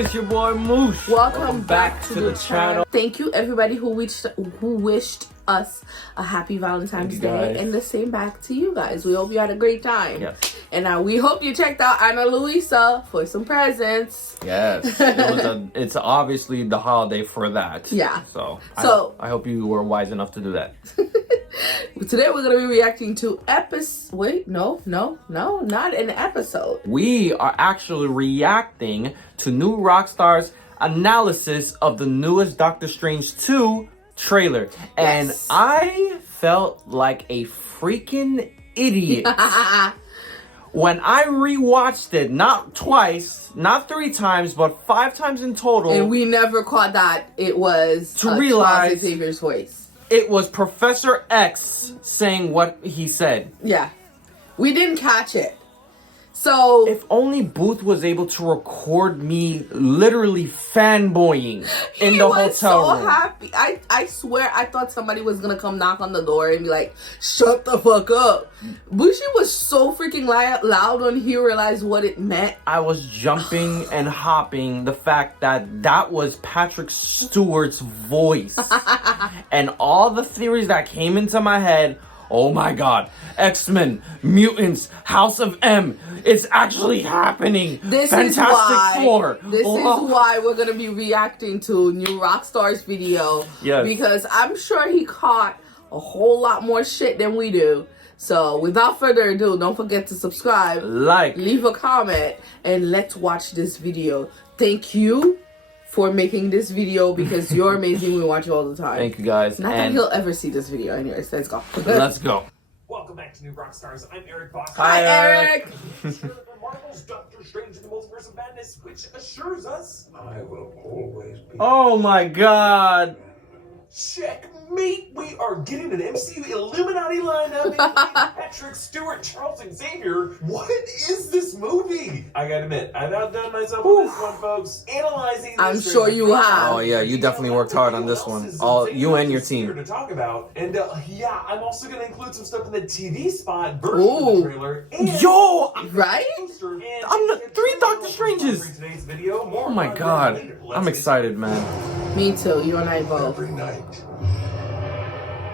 It's your boy Moosh. Welcome back to the channel. Thank you everybody who wished us a happy Valentine's Day, and the same back to you guys. We hope you had a great time. Yes. And we hope you checked out Ana Luisa for some presents. Yes. It's obviously the holiday for that. Yeah. So I hope you were wise enough to do that. Today we're going to be reacting to not an episode. We are actually reacting to New Rockstars' analysis of the newest Doctor Strange 2 trailer. And Yes. I felt like a freaking idiot when I rewatched it, not twice, not 3 times, but 5 times in total. And we never caught that it was realize Charles Xavier's voice. It was Professor X saying what he said. Yeah. We didn't catch it. So if only Booth was able to record me literally fanboying in the hotel room. He was so happy. I swear I thought somebody was gonna come knock on the door and be like, shut the fuck up. Bushi was so freaking loud when he realized what it meant. I was jumping and hopping the fact that was Patrick Stewart's voice. And all the theories that came into my head. Oh my god, X-Men, mutants, House of M, it's actually happening. This Fantastic Four. This is why we're going to be reacting to New Rockstars video. Yes. Because I'm sure he caught a whole lot more shit than we do. So without further ado, don't forget to subscribe, like, leave a comment, and let's watch this video. Thank you for making this video because you're amazing. We watch you all the time. Thank you guys. Not that he'll ever see this video. Anyways, let's go. Let's go. Welcome back to New Rockstars. I'm Erik Voss. Hi, Erik. Marvel's Doctor Strange in the Multiverse of Madness, which assures us I will always be. Oh my god. Checkmate! We are getting an MCU Illuminati lineup, including Patrick Stewart, Charles Xavier. What is this movie? I gotta admit, I've outdone myself on this one, folks. Analyzing this, I'm sure you have. Oh yeah, you definitely worked hard on this one. All you and your team. To talk about, and yeah, I'm also gonna include some stuff in the TV spot version of the trailer. And yo, right? I'm the 3 Doctor Stranges. Oh my god, I'm excited, man. Me too. You and I both. Every night,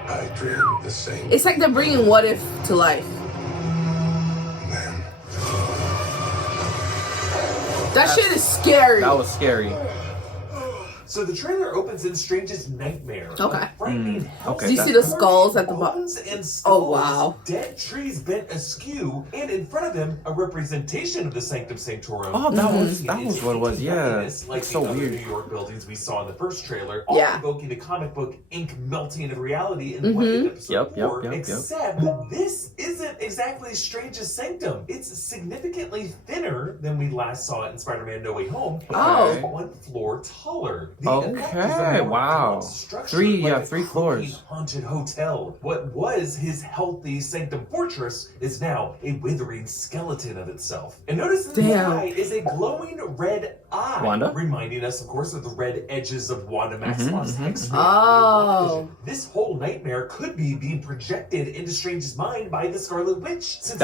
I dream the same. It's like they're bringing What If to life. Man. That shit is scary. That was scary. So the trailer opens in Strange's nightmare. Okay. Okay. Do you see the skulls at the bottom? And skulls, Oh, wow. Dead trees bent askew, and in front of them, a representation of the Sanctum Sanctorum. Oh, that was what it was. Yeah. Like It's so the other weird. New York buildings we saw in the first trailer, all Yeah. evoking the comic book ink melting into reality in what in episode 4. Except this isn't exactly Strange's sanctum. It's significantly thinner than we last saw it in Spider-Man No Way Home. Oh. It's 1 floor taller. The Okay, wow. 3 floors. Haunted hotel. What was his healthy sanctum fortress is now a withering skeleton of itself. And notice in the eye is a glowing red eye. Wanda? Reminding us, of course, of the red edges of Wanda Maximoff's hex. Oh. This whole nightmare could be being projected into Strange's mind by the Scarlet Witch. Since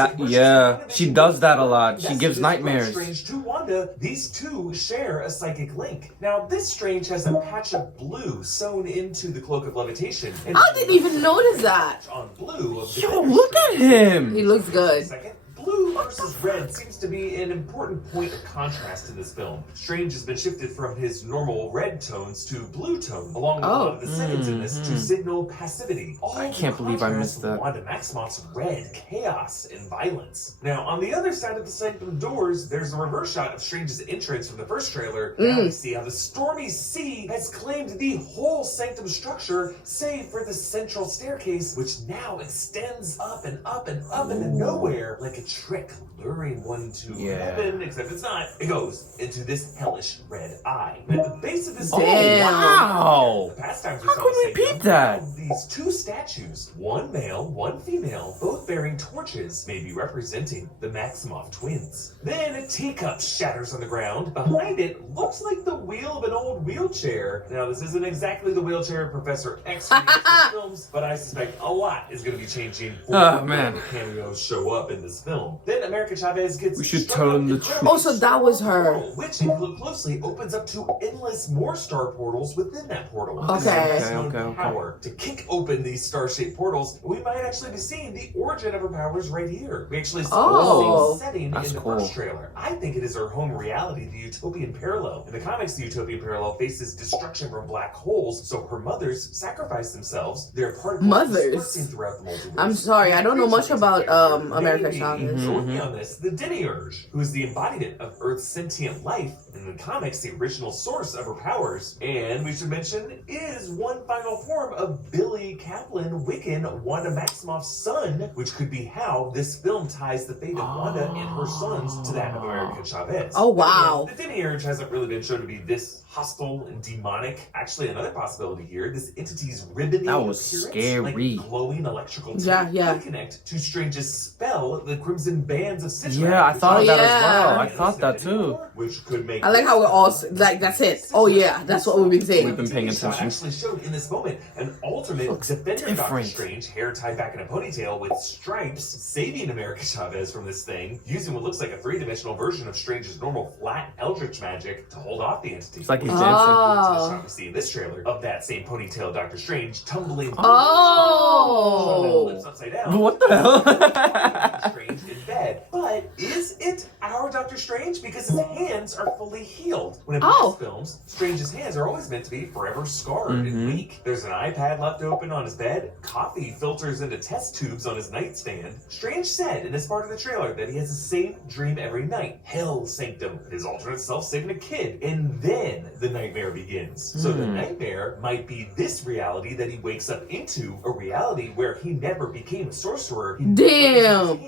She does that a lot. She gives from nightmares. Strange to Wanda, these two share a psychic link. Now, this Strange has a patch of blue sewn into the cloak of levitation. And I didn't even notice that. on blue of the Yo, look at him. He looks good. Second, blue versus red seems to be an important point of contrast in this film. Strange has been shifted from his normal red tones to blue tone, along with a lot of the settings in this to signal passivity. I can't believe I missed that. Wanda Maximoff's red chaos and violence. Now, on the other side of the sanctum doors, there's a reverse shot of Strange's entrance from the first trailer. Now we see how the stormy sea has claimed the whole sanctum structure, save for the central staircase, which now extends up and up and up into nowhere like a trick luring one to heaven, except it's not. It goes into this hellish red eye. And at the base of this wow. the past times we How saw could we Sanctum, beat that? these 2 statues, one male, one female, both bearing torches, may be representing the Maximoff twins. Then a teacup shatters on the ground. Behind it looks like the wheel of an old wheelchair. Now, this isn't exactly the wheelchair of Professor X from the films, but I suspect a lot is going to be changing for when the cameos show up in this film. Then a America Chavez gets We should struck tell up him the incredibly Oh, so that was star her. portal, which, if you look closely, opens up to endless more star portals within that portal. Okay. This known Okay. power to kick open these star-shaped portals, we might actually be seeing the origin of her powers right here. We actually saw Oh. the same setting That's in the cool. first trailer. I think it is her home reality, the Utopian Parallel. In the comics, the Utopian Parallel faces destruction from black holes, so her mothers sacrifice themselves. Their particles Mothers? dispersing throughout the multiverse. I'm sorry, I don't know much about America Maybe Chavez. working on this, the Demiurge, who is the embodiment of Earth's sentient life, in the comics, the original source of her powers, and we should mention, is one final form of Billy Kaplan, Wiccan, Wanda Maximoff's son, which could be how this film ties the fate of Wanda and her sons to that of America Chavez. Oh, wow. The Demiurge hasn't really been shown to be this hostile and demonic. Actually, another possibility here, this entity's ribbony That was appearance, scary. like glowing electrical Yeah, teeth, yeah. could connect to Strange's spell, the Crimson Bands of Citron. Yeah, I thought Oh, that yeah. as well. I thought that too. Which could make I like how we're all like, that's it. Oh yeah, that's what we've been We've saying. been paying TV shot attention. actually showed in this moment an alternate Looks defender Doctor different. Strange, hair tied back in a ponytail with stripes, saving America Chavez from this thing, using what looks like a three-dimensional version of Strange's normal flat eldritch magic to hold off the entity. It's like he's Which dancing. leads to the Oh. shot we see in this trailer of that same ponytail Doctor Strange tumbling. Oh. Lips upside down. What the hell? Doctor Strange in bed. But is it our Doctor Strange? Because his hands are fully healed. When in Oh. past films, Strange's hands are always meant to be forever scarred and weak. There's an iPad left open on his bed. Coffee filters into test tubes on his nightstand. Strange said in this part of the trailer that he has the same dream every night. Hell sanctum, his alternate self saving a kid. And then the nightmare begins. So the nightmare might be this reality that he wakes up into, a reality where he never became a sorcerer. He Damn.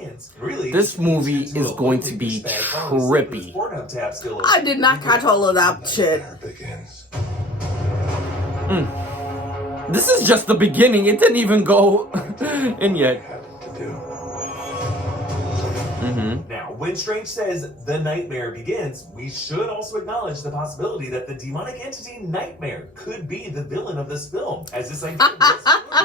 Really, This movie is going to be trippy. I did not catch all of that shit. There begins. This is just the beginning. It didn't even go in yet. Had to do. Now, when Strange says the nightmare begins, we should also acknowledge the possibility that the demonic entity Nightmare could be the villain of this film. As this idea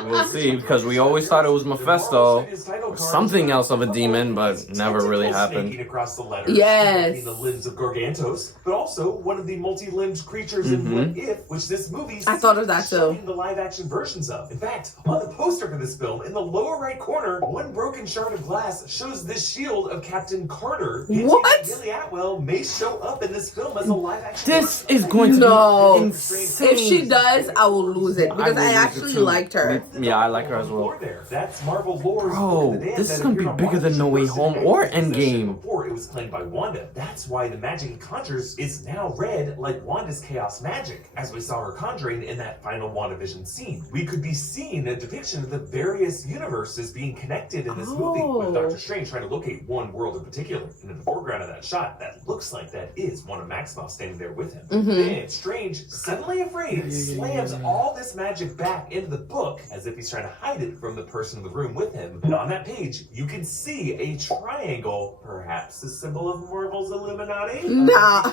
We'll see, because we always thought it was Mephisto, or something else of a demon, but never really happened. Across the letters, Yes. the limbs of Gargantos, but also one of the multi-limbed creatures in What If, which this movie I thought of that too. showing the live-action versions of. In fact, on the poster for this film, in the lower right corner, one broken shard of glass shows the shield of Captain Carter. What? Billy Atwell may show up in this film as a live-action. This is going to No. be insane. If she does, I will lose it because will I lose it actually too. liked her. Yeah, I like her as well. Lore there. That's Marvel Lore's Bro, Book of the Damned this is that gonna be appeared on bigger than No Way WandaVision Home and or Possession Endgame. Before it was claimed by Wanda. That's why the magic he conjures is now read like Wanda's chaos magic, as we saw her conjuring in that final WandaVision scene. We could be seeing a depiction of the various universes being connected in this movie, with Doctor Strange trying to locate one world in particular. And in the foreground of that shot, that looks like that is Wanda Maximoff standing there with him. Then Strange, suddenly afraid, slams all this magic back into the book as if he's trying to hide it from the person in the room with him. And on that page, you can see a triangle, perhaps a symbol of Marvel's Illuminati. Nah.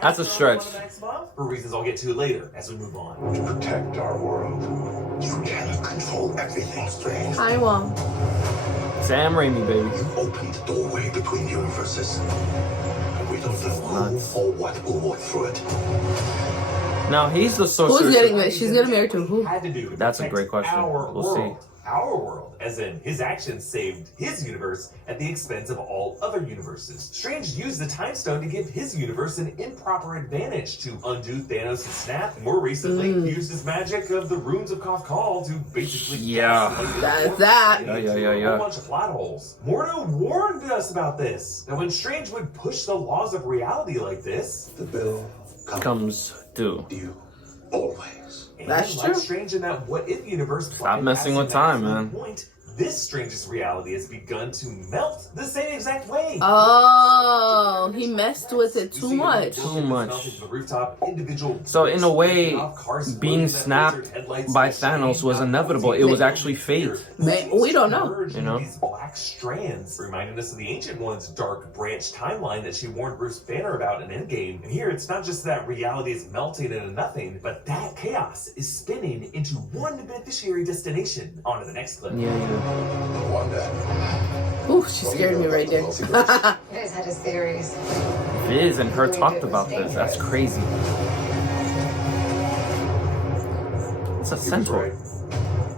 That's a stretch. For reasons I'll get to later as we move on. To protect our world. You cannot control everything, Strange. I won't. Sam Raimi, baby. You opened the doorway between universes. And we don't know who or what will walk through it. Now he's the sorcerer. Who's getting married? She's getting married to who? Had to do to That's a protect great question. Our We'll see. world. Our world, as in his actions saved his universe at the expense of all other universes. Strange used the Time Stone to give his universe an improper advantage to undo Thanos' snap. More recently, he used his magic of the runes of Kafkal to basically That's that. Yeah. A bunch of plot holes. Mordo warned us about this. Now, when Strange would push the laws of reality like this, The bill Comes due. you always. and That's like true. Strange in that What If universe, Stop messing with time, man. Point, this strangest reality has begun to melt the same exact way. Oh, he messed with it You too see much. Too much. melting to the rooftop, individual So in a way, cars being floating snapped that laser headlights by and shine Thanos was down inevitable. the It was scene. actually fate. We don't know. Merged You know? into these black strands, reminding us of the Ancient One's dark branch timeline that she warned Bruce Banner about in Endgame. And here, it's not just that reality is melting into nothing, but that chaos is spinning into one beneficiary destination. On to the next clip. Yeah. Wanda. Ooh, she scared me right there. Viz had his theories. Viz and her talked about this. That's crazy. It's a centaur.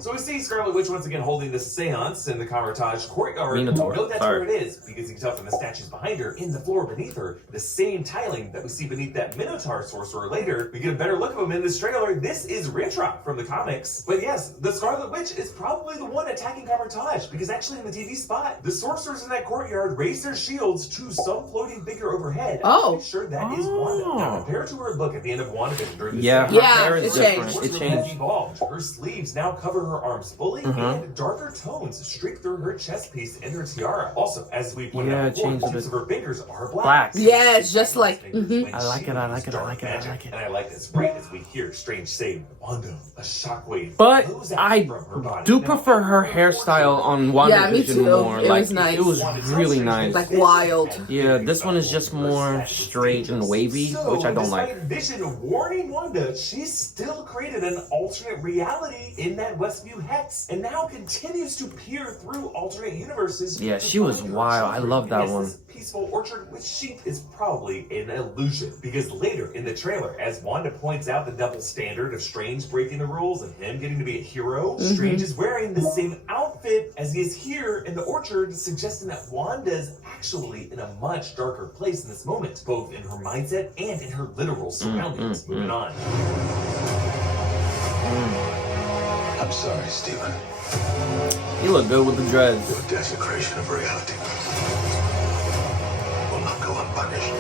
So we see Scarlet Witch once again holding the seance in the Camartage courtyard. Minotaur, Note that's sorry. where it is, because you can tell from the statues behind her, in the floor beneath her, the same tiling that we see beneath that Minotaur sorcerer later. We get a better look of him in this trailer. This is Ritrock from the comics. But yes, the Scarlet Witch is probably the one attacking Camartage, because actually in the TV spot, the sorcerers in that courtyard raise their shields to some floating figure overhead. Oh. I'm sure that is Wanda. Now compare to her look at the end of WandaVision during the Yeah, scene. her hair is it different. changed. It Her changed. evolved. Her sleeves now cover her arms fully, and darker tones streak through her chest piece and her tiara. Also, as we pointed Yeah, out it before, changed the a tips bit. of her fingers are black. Black. Yes, just like- When I like she it, I like uses it, I dark like it, I magic. like it. And I like this right as we hear Strange say, Wanda, a shockwave. But blows out I from her body. do Now, prefer her hairstyle on WandaVision Yeah, me too. more. It Like, was nice. It was really nice. Like wild. Yeah, this one is just more straight and wavy, which I don't like. Despite Vision warning Wanda, she still created an alternate reality in that Westview hex, and now continues to peer through alternate universes. Yeah, to she was find her wild. I children. love that And yes, one. this peaceful orchard with sheep is probably an illusion, because later in the trailer, as Wanda points out the double standard of Strange breaking the rules and him getting to be a hero, Strange is wearing the same outfit as he is here in the orchard, suggesting that Wanda's actually in a much darker place in this moment, both in her mindset and in her literal surroundings. Moving on. I'm sorry, Stephen. He looked good with the dreads. Your desecration of reality will not go unpunished.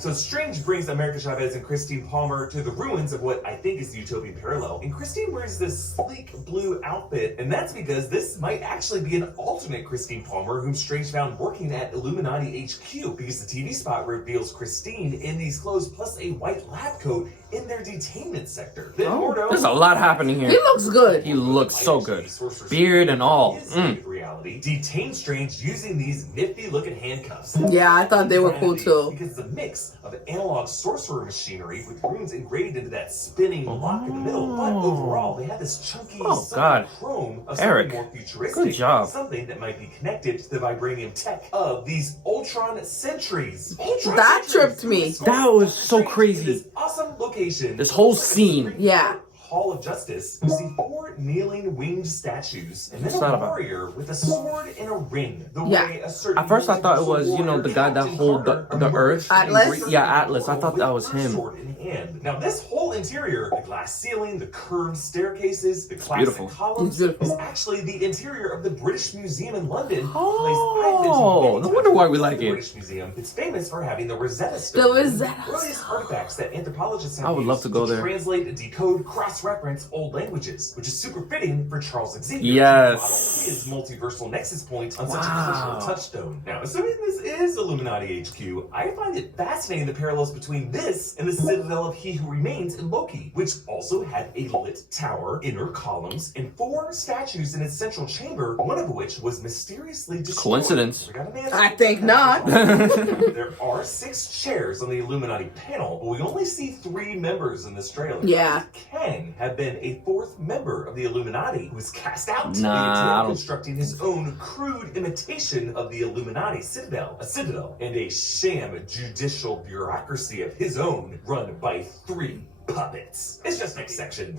So Strange brings America Chavez and Christine Palmer to the ruins of what I think is the Utopian Parallel, and Christine wears this sleek blue outfit, and that's because this might actually be an alternate Christine Palmer whom Strange found working at Illuminati HQ, because the TV spot reveals Christine in these clothes plus a white lab coat in their detainment sector. Then Mordo, There's a lot happening He here. looks good. He looks so good. Beard and all. His native reality detained Strange using these nifty-looking handcuffs. Yeah, I thought they were cool too. Because it's a mix of analog sorcerer machinery with runes engraved into that spinning block in the middle. But overall, they have this chunky God. chrome of Eric, something more futuristic. good job. Something that might be connected to the vibranium tech of these Ultron sentries. Ultron That sentries. tripped me. That was so Strange crazy. in This awesome location. This whole scene. Yeah. Hall of Justice, you see 4 kneeling winged statues, and then What's that a about? warrior with a sword and a ring. The Yeah. way a certain At first I thought it was, you know, the guy that hold the earth. Atlas? Yeah, Atlas. I thought that was him. Sword in hand. Now this whole interior, the glass ceiling, the curved staircases, the classic beautiful. columns, It's beautiful. is actually the interior of the British Museum in London. Oh, no wonder why we like The it. British Museum. It's famous for having the Rosetta Stone. The Rosetta The earliest artifacts that anthropologists have I would love used to go there. translate and decode, cross-reference old languages, which is super fitting for Charles Xavier Yes. to model his multiversal nexus point on such a Wow. cultural touchstone. Now, assuming this is Illuminati HQ, I find it fascinating the parallels between this and the Citadel of He Who Remains in Loki, which also had a lit tower, inner columns, and 4 statues in its central chamber, one of which was mysteriously destroyed. Coincidence? We got an answer. I think not. There are 6 chairs on the Illuminati panel, but we only see 3 members in this trailer. Yeah. Can have been a 4th member of the Illuminati who was cast out, Nah, I leading to him don't- constructing his own crude imitation of the Illuminati citadel, a citadel, and a sham judicial bureaucracy of his own, run by 3 puppets. It's just next section.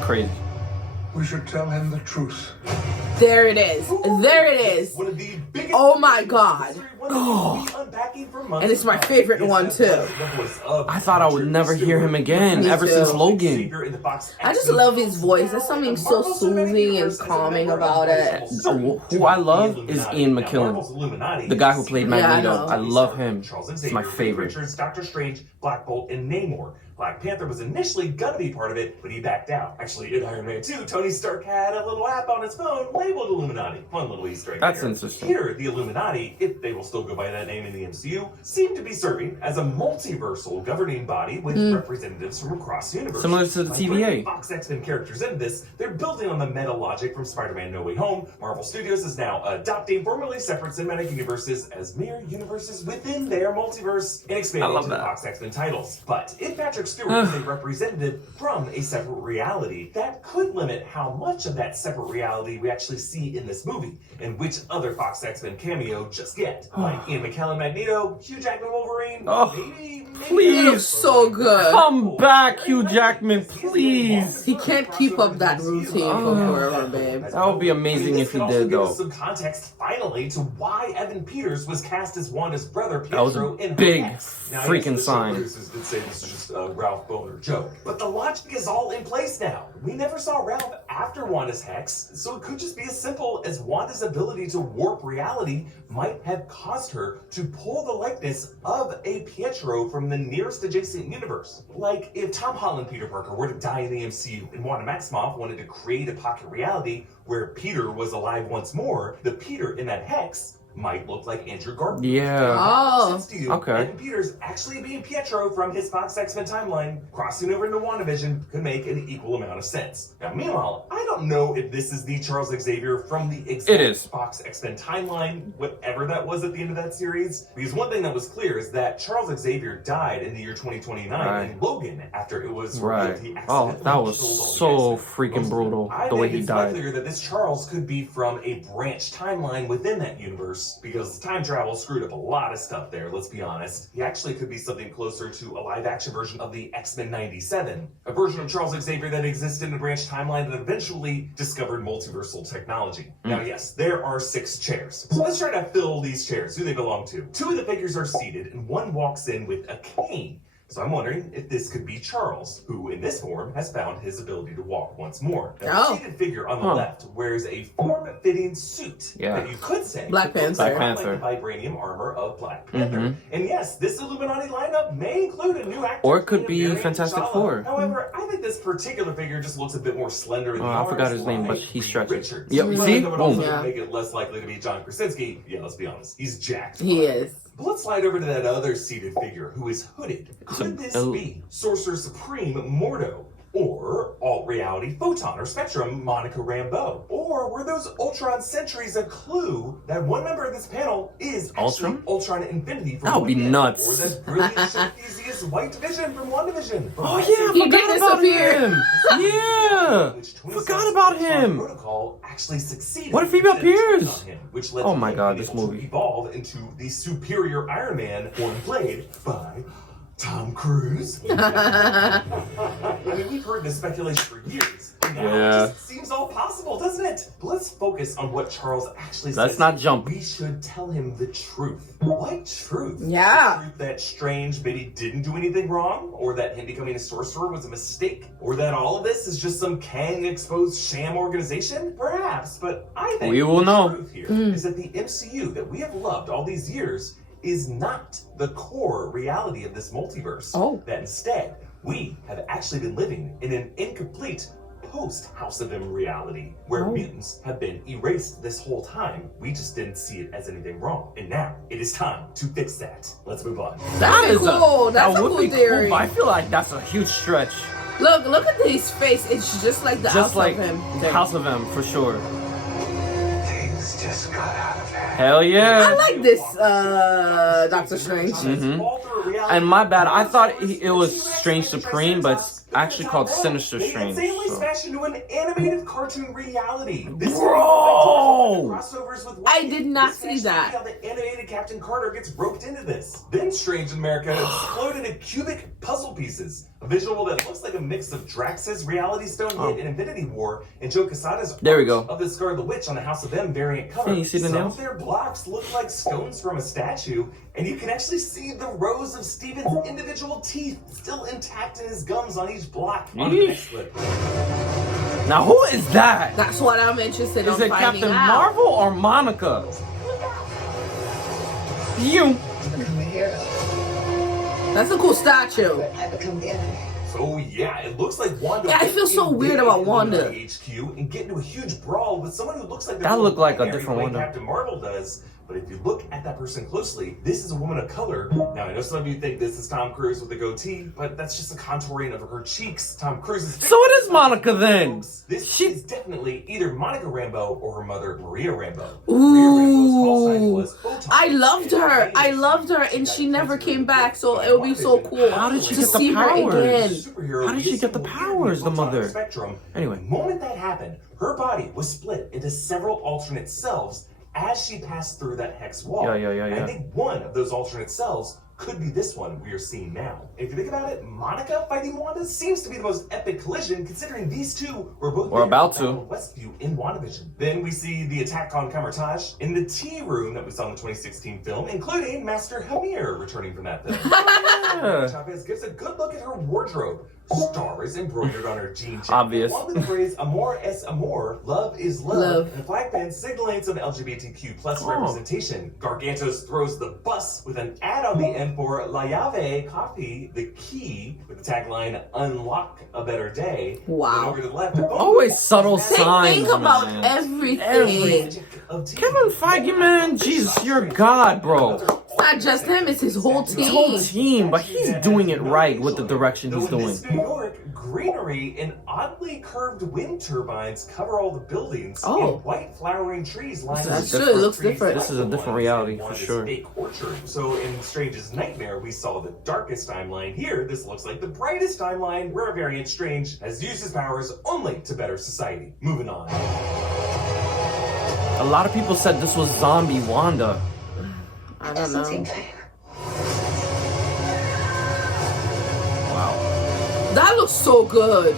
Crazy. We should tell him the truth. There it is. There it is. One of the biggest Oh my God. history, one that we'll be unpacking for months And it's my to come. favorite Yes, one, that too. was the voice of I thought I would Patrick never hear him Stewart. again Me ever too. since Logan. Xavier in the Fox I just X-Men. love his voice. There's something so Marvel's Cinematic soothing and Universe as a calming member of about the it. Marvel Who I love Illuminati. is Ian Now, McKellen, Marvel's Illuminati the guy who played is Yeah, I Magneto. know. I love him. Charles It's Xavier, my Reed favorite. Richards, Doctor Strange, Black Bolt, and Namor. Black Panther was initially gonna be part of it, but he backed out. Actually, in Iron Man 2, Tony Stark had a little app on his phone labeled Illuminati. Fun little Easter egg That's there. interesting. Here, the Illuminati, if they will still go by that name in the MCU, seem to be serving as a multiversal governing body with representatives from across the universe. Similar to the By TVA. bringing Fox X-Men characters into this, they're building on the meta logic from Spider-Man No Way Home. Marvel Studios is now adopting formerly separate cinematic universes as mere universes within their multiverse and expanding I love to the that. Fox X-Men titles. But if Patrick Patrick Stewart is a representative from a separate reality. That could limit how much of that separate reality we actually see in this movie, and which other Fox X-Men cameo just get. Like Ian McKellen Magneto, Hugh Jackman Wolverine, maybe please. He looks so good. Come back, Hugh Jackman, please. He can't keep up that routine for forever, babe. That would be amazing if he did, though. Some context, finally, to why Evan Peters was cast as Wanda's brother, That was Pietro, a in big Hex. Now, freaking yes, sign. The producers did say this is just a Ralph Boner joke, but the logic is all in place now. We never saw Ralph after Wanda's Hex, so it could just be as simple as Wanda's ability to warp reality might have caused her to pull the likeness of a Pietro from the nearest adjacent universe. Like if Tom Holland Peter Parker were to die in the MCU and Wanda Maximoff wanted to create a pocket reality where Peter was alive once more, the Peter in that Hex might look like Andrew Garfield. Yeah. Oh, okay. Evan Peters actually being Pietro from his Fox X-Men timeline, crossing over into WandaVision could make an equal amount of sense. Now, meanwhile, I don't know if this is the Charles Xavier from the exact Fox X-Men timeline, whatever that was at the end of that series. Because one thing that was clear is that Charles Xavier died in the year 2029 in Logan after it was revealed he accidentally that was killed all the so X-Men. freaking brutal, the way he It's died. clear that this Charles could be from a branch timeline within that universe, because time travel screwed up a lot of stuff there, let's be honest. He actually could be something closer to a live-action version of the X-Men 97, a version of Charles Xavier that existed in a branch timeline that eventually discovered multiversal technology. Now, yes, there are 6 chairs. So let's try to fill these chairs. Who they belong to? 2 of the figures are seated, and one walks in with a cane. So I'm wondering if this could be Charles, who in this form has found his ability to walk once more. Now, the seated figure on the left wears a form-fitting suit that you could say Black Panther. like the vibranium armor of Black Panther. And yes, this Illuminati lineup may include a new actor. Or it could be Variant Fantastic T'Challa. Four. However, I think this particular figure just looks a bit more slender in the I forgot arms, his name, but like he Reed stretches. Richards. Yep, you But see? that would Boom. also make it less likely to be John Krasinski. Yeah, let's be honest. He's jacked. He is. But let's slide over to that other seated figure who is hooded. Could this be Sorcerer Supreme Mordo? Or Alt-Reality Photon or Spectrum Monica Rambeau? Or were those Ultron sentries a clue that one member of this panel is actually Ultron Infinity from That would be What If? nuts. Or that brilliant Sheffizius White Vision from WandaVision? Oh yeah, He forgot did about disappear. him. Yeah, forgot about him. Protocol actually succeeded. What if he appears? On him, which led Oh to my him God, being this able to movie. evolve into the superior Iron Man, born played by Tom Cruise. I mean, we've heard this speculation for years. And now it just seems all possible, doesn't it? But let's focus on what Charles actually says. Let's not jump. We should tell him the truth. What truth? Yeah. The truth that Strange maybe didn't do anything wrong? Or that him becoming a sorcerer was a mistake? Or that all of this is just some Kang-exposed sham organization? Perhaps, but I think We will the know. truth here is that the MCU that we have loved all these years is not the core reality of this multiverse. Oh. That instead, we have actually been living in an incomplete post-House of M reality, where mutants have been erased this whole time. We just didn't see it as anything wrong. And now, it is time to fix that. Let's move on. That is cool. That's a would cool be theory. Cool, but I feel like that's a huge stretch. Look at his face. It's just like the Just House like of him. House of M, for sure. Things just got out of hand. Hell yeah. I like this Doctor Strange. And my bad, I thought it was Strange Supreme, but it's actually called Sinister They Strange. insanely So. smashed into an animated cartoon reality. This Bro! crossovers with I did not see that. How the animated Captain Carter gets roped into this. Then Strange America explode into cubic puzzle pieces. A visual that looks like a mix of Drax's Reality Stone hit in Infinity War and Joe Quesada's There we go. of the Scarlet Witch on the House of M variant cover. Hey, you see the Some nails? of their blocks look like stones from a statue, and you can actually see the rows of Steven's individual teeth still intact in his gums on each block. On the next clip. Now who is that? That's what I'm interested in Is it finding Captain out. Marvel or Monica? You. I become a hero. That's a cool statue. I become the enemy. So yeah, it looks like Wanda. Yeah, I feel so weird about Wanda. HQ and get into a huge brawl with someone who looks like That looked like a Harry, different the way Wanda. Captain Marvel does, But if you look at that person closely, this is a woman of color. Now, I know some of you think this is Tom Cruise with a goatee, but that's just a contouring of her cheeks. Tom Cruise's face. So it is Monica then. This is definitely either Monica Rambeau or her mother, Maria Rambeau. Ooh, I loved her. I loved her, and she never came back. So it would be so cool. How did she to get the see her powers? again. How did she get the powers, the mother? Anyway. The moment that happened, her body was split into several alternate selves as she passed through that hex wall. Yeah. I think one of those alternate selves could be this one we are seeing now. If you think about it, Monica fighting Wanda seems to be the most epic collision, considering these two were both about to. Westview in WandaVision. Then we see the attack on Camertage in the tea room that we saw in the 2016 film, including Master Hamir returning from that film. Chavez gives a good look at her wardrobe. Stars embroidered on her jean jacket. Obvious. Along with the phrase "Amor es amor," love is love, and a flag band signaling some LGBTQ plus representation. Gargantos throws the bus with an ad on the end for La Llave Coffee, the key, with the tagline "Unlock a better day." Wow. Then over to the left, Always subtle signs, Think about man. everything. Kevin Feige, man, Jesus, you're God, bro. It's not just him; it's his whole team. His whole team, but he's doing it right with the direction he's doing. New York, greenery and oddly curved wind turbines cover all the buildings. Oh. And white flowering trees line That's up. true, it looks different. This is a different reality, for One is sure. Fake orchard. So in Strange's Nightmare, we saw the darkest timeline. Here, this looks like the brightest timeline, where a variant Strange has used his powers only to better society. Moving on. A lot of people said this was zombie Wanda. I don't know. That looks so good.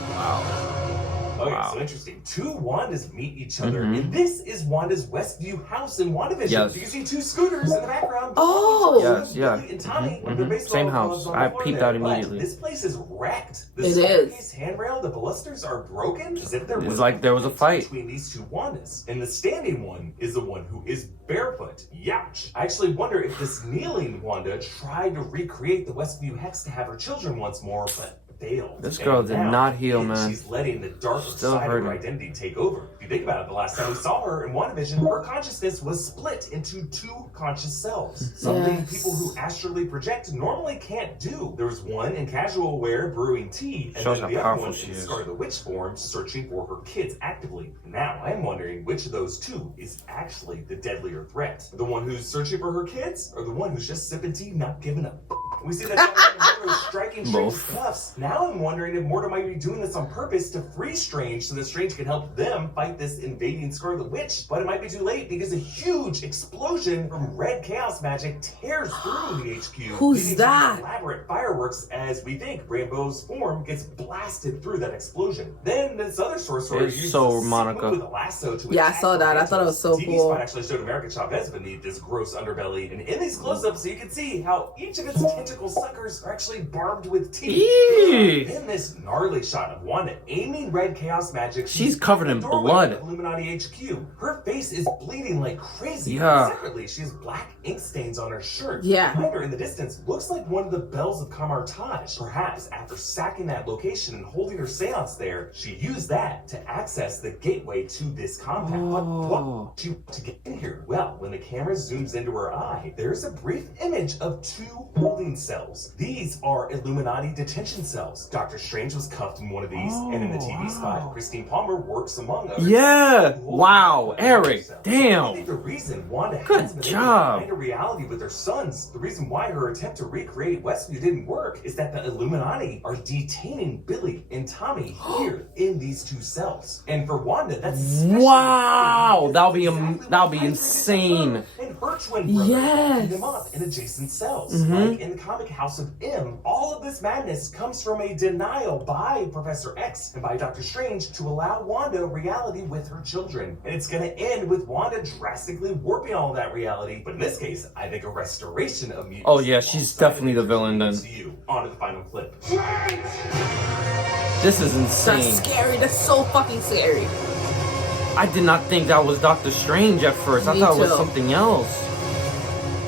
Okay, Wow. so interesting. Two Wandas meet each other, and this is Wanda's Westview house in WandaVision. Yes. You can see two scooters in the background. Oh. Yes, yeah. Billy and Tommy with their baseball Same gloves house. on the I floor peeped there. out But immediately. this place is wrecked. The It staircase is. handrail, the balusters are broken. As if there It's was like there was a fight. between these two Wandas. And the standing one is the one who is barefoot. Youch. I actually wonder if this kneeling Wanda tried to recreate the Westview hex to have her children once more, but failed. This girl And did now, not heal, man. She's letting the dark Still side of her hurting. identity take over. If you think about it, the last time we saw her in WandaVision, her consciousness was split into two conscious selves. Something Yes. people who astrally project normally can't do. There was one in casual wear brewing tea, and Shows then how the other powerful one she in is. Scarlet Witch form, searching for her kids actively. Now, I'm wondering which of those two is actually the deadlier threat. The one who's searching for her kids, or the one who's just sipping tea, not giving up? We see that Mordo striking Strange's Both. cuffs. Now I'm wondering if Mordo might be doing this on purpose to free Strange so that Strange can help them fight this invading Scarlet Witch. But it might be too late because a huge explosion from red chaos magic tears through the HQ. Who's leading to that? elaborate fireworks as we think Rambeau's form gets blasted through that explosion. Then this other sorcerer It's uses so a sequin Monica. with a lasso to Yeah, I attack saw that. I thought it was so TV cool. spot actually showed America Chavez beneath this gross underbelly, and in these close-ups, so you can see how each of its tentacle suckers are actually barbed with teeth. Eee. In this gnarly shot of Wanda aiming red chaos magic, She's covered in the doorway blood. of Illuminati HQ. Her face is bleeding like crazy. Yeah. Separately, she has black ink stains on her shirt. Yeah. Behind her in the distance looks like one of the bells of Camartage. Perhaps after sacking that location and holding her seance there, she used that to access the gateway to this compound. But Oh. what to get in here? Well, when the camera zooms into her eye, there's a brief image of two holding cells. These are Illuminati detention cells. Doctor Strange was cuffed in one of these, and in the TV spot, Christine Palmer works among others. Yeah. Wow, Eric. So I Damn. think the reason Wanda Good has been job. able to find a reality with her sons, the reason why her attempt to recreate Westview didn't work, is that the Illuminati are detaining Billy and Tommy here in these two cells. And for Wanda, that's especially Wow, that'll be exactly that'll be what insane. and her twin brother Yes. locking them up in adjacent cells. Mhm. Like in the comic House of M, all of this madness comes from a denial by Professor X and by Doctor Strange to allow Wanda reality with her children. And it's gonna end with Wanda drastically warping all of that reality, but in this case, I think a restoration of mutants. Oh, yeah, she's definitely the villain then. To you. On to the final clip. This is That's insane. scary. That's so fucking scary. I did not think that was Doctor Strange at first. I Me thought it was too. something else.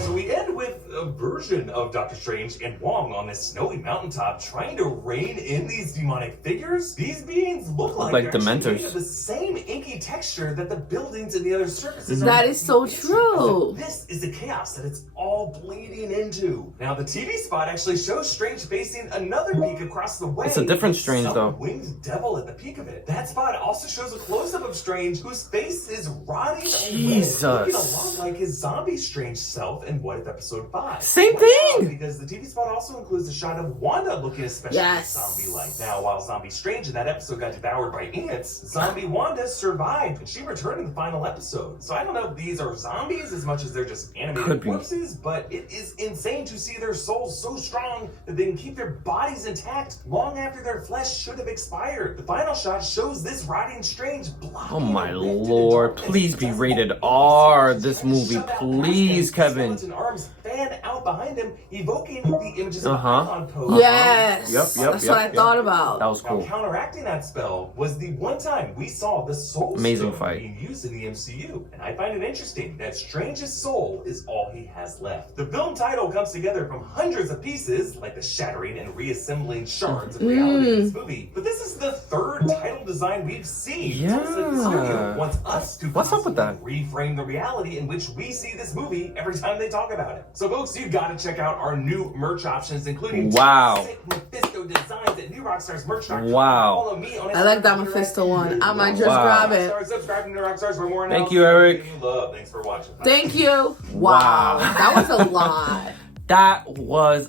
So we end with a version of Doctor Strange and Wong on this snowy mountaintop trying to rein in these demonic figures. These beings look like Like they're actually Dementors. made of the same inky shiny texture that the buildings and the other surfaces That are is so into. true. This is the chaos that it's all bleeding into. Now, the TV spot actually shows Strange facing another peak across the way. It's a different with Strange, some though. winged devil at the peak of it. That spot also shows a close-up of Strange, whose face is rotting Jesus. away, looking a lot like his zombie Strange self in What If Episode 5. Same Wow, thing! Because the TV spot also includes a shot of Wanda looking especially zombie-like. Now, while Zombie Strange in that episode got devoured by ants, Zombie Wanda survived, and she returned in the final episode. So I don't know if these are zombies as much as they're just animated Could be. corpses, but it is insane to see their souls so strong that they can keep their bodies intact long after their flesh should have expired. The final shot shows this rotting Strange blocking Oh my a rift in the lord, darkness. please be Just rated like R, Buffy, this she movie, shoved out please, past him, Kevin. skeleton arms fan out behind him, evoking the images of Uh-huh. icon pose. Yes. Yep, That's what I thought about. That was Now, cool. counteracting that spell was the one time we saw the Soul Amazing Stone fight. being used in the MCU, and I find it interesting that Strange's soul is all he has left. The film title comes together from hundreds of pieces, like the shattering and reassembling shards of reality in this movie, but this is the third title design we've seen. Yeah. It's like the studio wants us to What's up with that? reframe the reality in which we see this movie every time they talk about it. So folks, you gotta check out our new merch options, including Wow. sick Mephisto designs at NEWROCKSTARS.com. Wow. Follow me on I like that Instagram, Mephisto one. I might just Wow. grab it. Subscribe to NEWROCKSTARS for more Thank announcements you, Erik. and you love. Thanks for watching. Thank you. Wow. Wow. That was a lot. That was,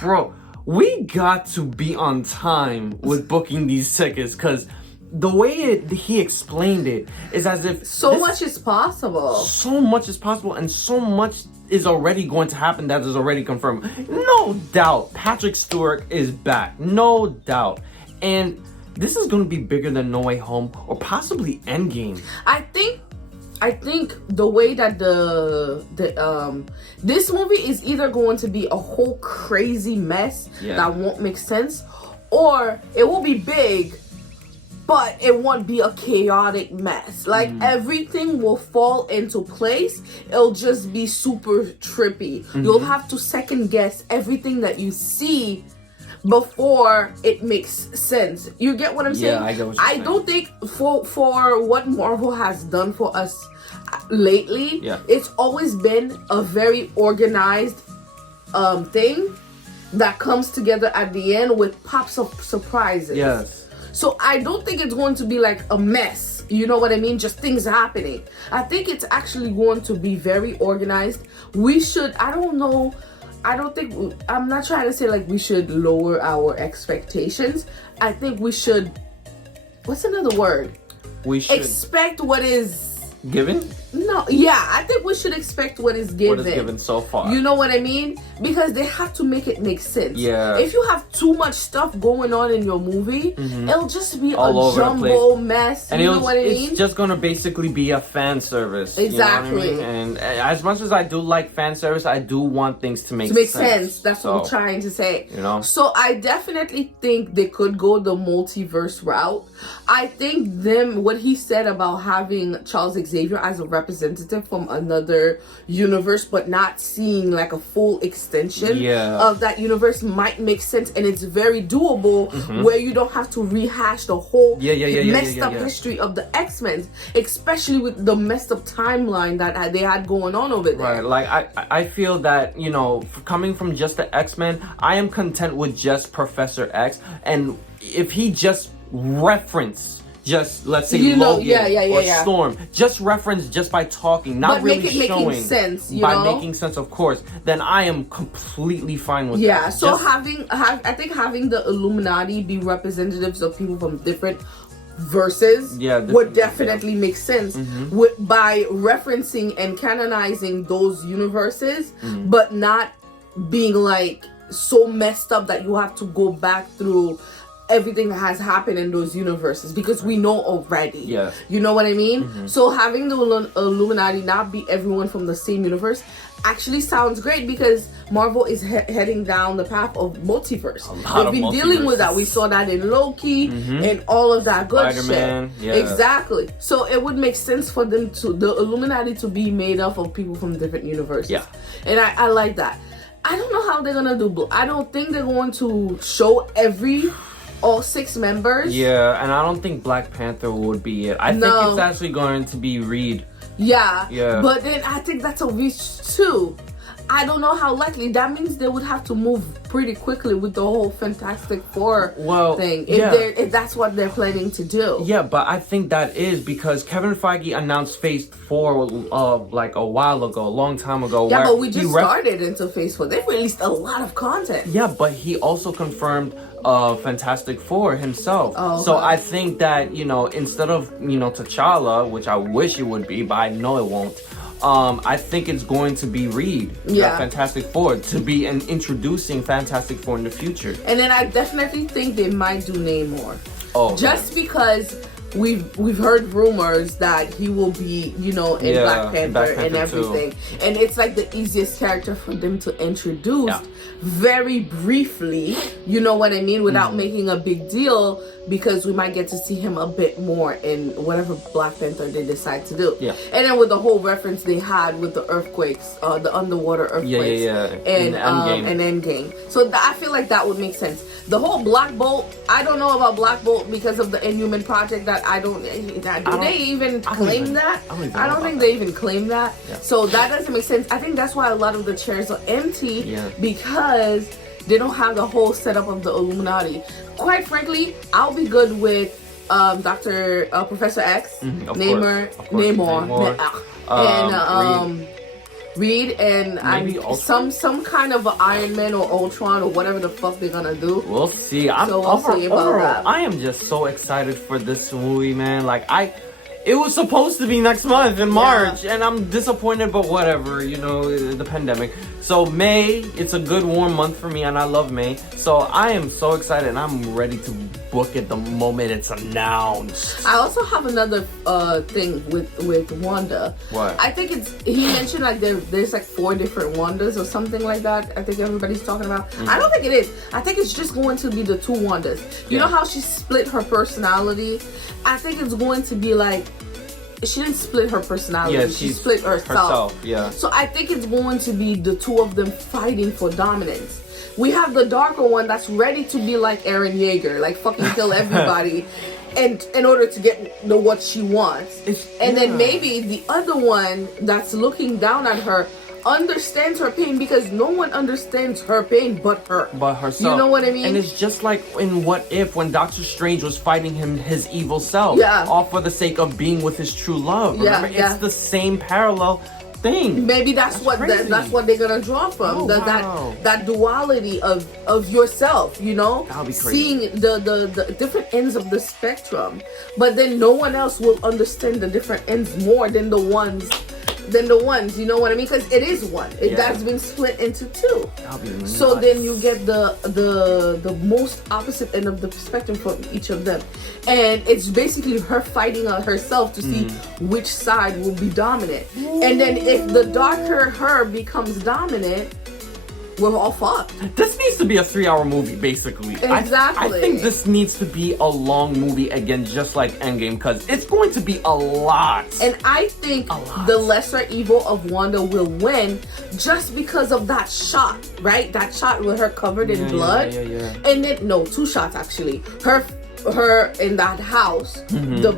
bro, we got to be on time with booking these tickets, because the way he explained it is as if So much is possible. so much is possible, and so much is already going to happen that is already confirmed. No doubt, Patrick Stewart is back. No doubt. And this is going to be bigger than No Way Home or possibly Endgame. I think the way that this movie is either going to be a whole crazy mess that won't make sense, or it will be big, but it won't be a chaotic mess. Like everything will fall into place. It'll just be super trippy. You'll have to second guess everything that you see before it makes sense. You get what I'm saying? Yeah, I get what you're saying. don't think for what Marvel has done for us lately, it's always been a very organized thing that comes together at the end with pops of surprises. Yes. So I don't think it's going to be like a mess. You know what I mean? Just things happening. I think it's actually going to be very organized. We should, I'm not trying to say like we should lower our expectations. I think we should, what's another word? We should Expect what is given. No, yeah, I think we should expect what is given. What is given so far? You know what I mean? Because they have to make it make sense. Yeah. If you have too much stuff going on in your movie, it'll just be All a over the jumbo mess. And you know what I mean? it's just gonna basically be a fan service. Exactly. You know what I mean? And as much as I do like fan service, I do want things to make sense. That's what I'm trying to say. You know? So I definitely think they could go the multiverse route. I think what he said about having Charles Xavier as a representative from another universe, but not seeing like a full extension of that universe might make sense, and it's very doable where you don't have to rehash the whole messed up history of the X-Men, especially with the messed up timeline that they had going on over there. Right, like I feel that, you know, coming from just the X-Men, I am content with just Professor X, and if he just just let's say Logan or Storm, just reference just by talking, not but really make it showing making sense, making sense, of course, then I am completely fine with that. Yeah, so I think having the Illuminati be representatives of people from different verses would definitely make sense by referencing and canonizing those universes, but not being like so messed up that you have to go back through everything that has happened in those universes, because we know already. Yeah. You know what I mean? So having the Illuminati not be everyone from the same universe actually sounds great, because Marvel is heading down the path of multiverse. We've been dealing with that. We saw that in Loki and all of that good Spider-Man, shit. Exactly. So it would make sense for them the Illuminati to be made up of people from different universes. Yeah. And I like that. I don't know how they're gonna do. I don't think they're going to show every all 6 members. Yeah, and I don't think Black Panther would be it. I think it's actually going to be Reed. Yeah. But then I think that's a reach too. I don't know how likely. That means they would have to move pretty quickly with the whole Fantastic Four thing. If that's what they're planning to do. Yeah, but I think that is because Kevin Feige announced Phase 4 like a while ago, a long time ago. Yeah, but we just started into Phase 4. They've released a lot of content. Yeah, but he also confirmed Fantastic Four himself. So I think that, instead of, T'Challa, which I wish it would be, but I know it won't. I think it's going to be Reed, Fantastic Four, to be introducing Fantastic Four in the future. And then I definitely think they might do Namor. Just because we've heard rumors that he will be, in Black Panther and everything. Too. And it's like the easiest character for them to introduce very briefly, you know what I mean, without making a big deal, because we might get to see him a bit more in whatever Black Panther they decide to do. Yeah. And then with the whole reference they had with the earthquakes, the underwater earthquakes. And Endgame. So I feel like that would make sense. The whole Black Bolt, I don't know about Black Bolt because of the Inhuman project that I don't think they even claim that. I don't think they even claim that. Yeah. So that doesn't make sense. I think that's why a lot of the chairs are empty because they don't have the whole setup of the Illuminati. Quite frankly, I'll be good with Professor X, Namor, and Reed, and some kind of Iron Man or Ultron or whatever the fuck they're gonna do. We'll see. We'll see about that. I am just so excited for this movie, man. It was supposed to be next month in March, and I'm disappointed, but whatever, the pandemic. So May, it's a good warm month for me, and I love May. So I am so excited, and I'm ready to book it the moment it's announced. I also have another thing with Wanda. What? I think he mentioned like there's like 4 different Wandas or something like that. I think everybody's talking about. I don't think it is. I think it's just going to be the 2 Wandas. You know how she split her personality? I think it's going to be like, she didn't split her personality. Yeah, she split herself. Yeah. So I think it's going to be the 2 of them fighting for dominance. We have the darker one that's ready to be like Eren Yeager, like fucking kill everybody, and in order to get what she wants. And then maybe the other one that's looking down at her understands her pain, because no one understands her pain but her. But herself. You know what I mean? And it's just like in What If, when Doctor Strange was fighting his evil self. All for the sake of being with his true love. Remember, it's the same parallel thing. Maybe that's what they're gonna draw from. That duality of yourself, That'll be crazy. Seeing the different ends of the spectrum, but then no one else will understand the different ends more than the ones, you know what I mean? Because it is one. That's been split into 2. So then you get the most opposite end of the spectrum from each of them, and it's basically her fighting on herself to see which side will be dominant. And then if the darker her becomes dominant, we're all fucked. This needs to be a 3-hour movie, basically. Exactly. I think this needs to be a long movie again, just like Endgame, because it's going to be a lot. And I think the lesser evil of Wanda will win just because of that shot, right? That shot with her covered in blood. And then, no, 2 shots actually. Her in that house, the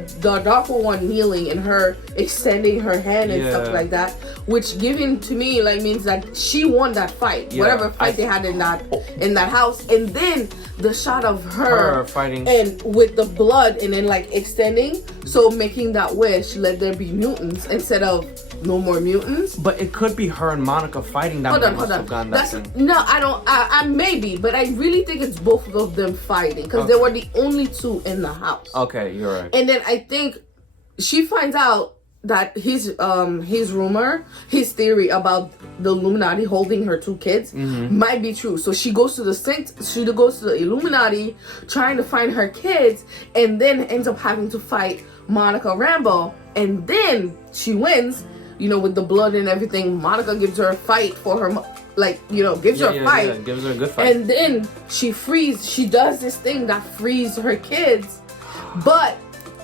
darker one kneeling and her extending her hand and stuff like that, which given to me means that she won that fight, whatever fight they had in that house. And then the shot of her fighting and with the blood and then extending, so making that wish, let there be mutants instead of no more mutants. But it could be her and Monica fighting. That hold on. No, I don't. I maybe, but I really think it's both of them fighting, because they were the only 2 in the house. Okay, you're right. And then I think she finds out that his theory about the Illuminati holding her 2 kids might be true. So she goes to the Illuminati trying to find her kids, and then ends up having to fight Monica Rambeau, and then she wins. With the blood and everything, Monica gives her a fight for her, gives her a fight. Gives her a good fight. And then she does this thing that frees her kids, but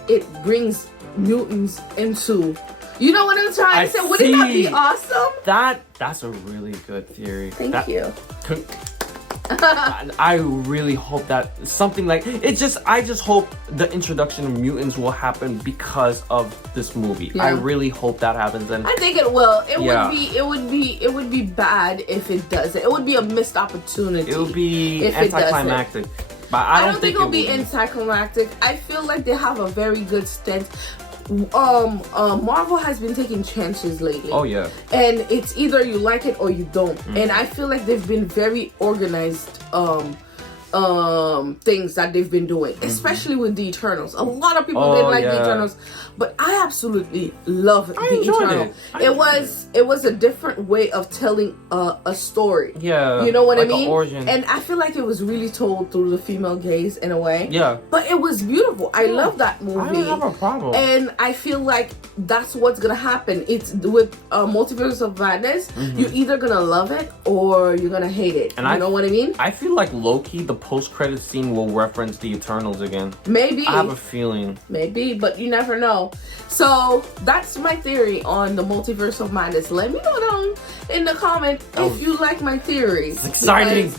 it brings mutants into, you know what I'm trying to say? Wouldn't that be awesome? That's a really good theory. Thank you. I really hope that something like I just hope the introduction of mutants will happen because of this movie. I really hope that happens, and I think it will. It would be bad if it doesn't. It would be a missed opportunity. It would be anticlimactic. But I don't think it'll be anticlimactic. I feel like they have a very good stance. Marvel has been taking chances lately. Oh yeah. And it's either you like it or you don't. And I feel like they've been very organized things that they've been doing, especially with the Eternals. A lot of people didn't like the Eternals, but I absolutely love the Eternals. It was a different way of telling a story. Yeah, you know what like I mean? Origin. And I feel like it was really told through the female gaze in a way. Yeah, but it was beautiful. I love that movie. I don't have a problem. And I feel like that's what's gonna happen. It's with Multiverse of Madness. You're either gonna love it or you're gonna hate it. And you know what I mean? I feel like low-key the post-credit scene will reference the Eternals again. Maybe. I have a feeling. Maybe, but you never know. So that's my theory on the Multiverse of Madness. Let me know down in the comment if you like my theory. It's exciting.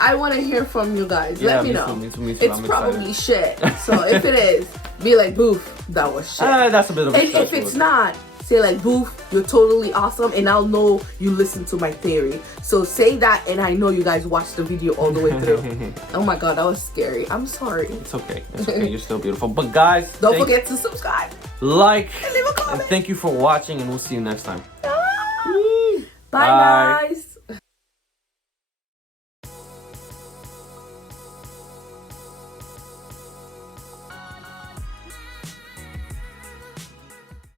I want to hear from you guys. Yeah, Let me know. Me too. It's probably shit. So if it is, be like, Booth, that was shit. That's a bit of a And if it's not, say like, Booth, you're totally awesome, and I'll know you listen to my theory. So say that, and I know you guys watched the video all the way through. Oh my god, that was scary. I'm sorry. It's okay. It's okay. You're still beautiful. But guys, don't forget to subscribe, like, and leave a comment. And thank you for watching, and we'll see you next time. Bye guys.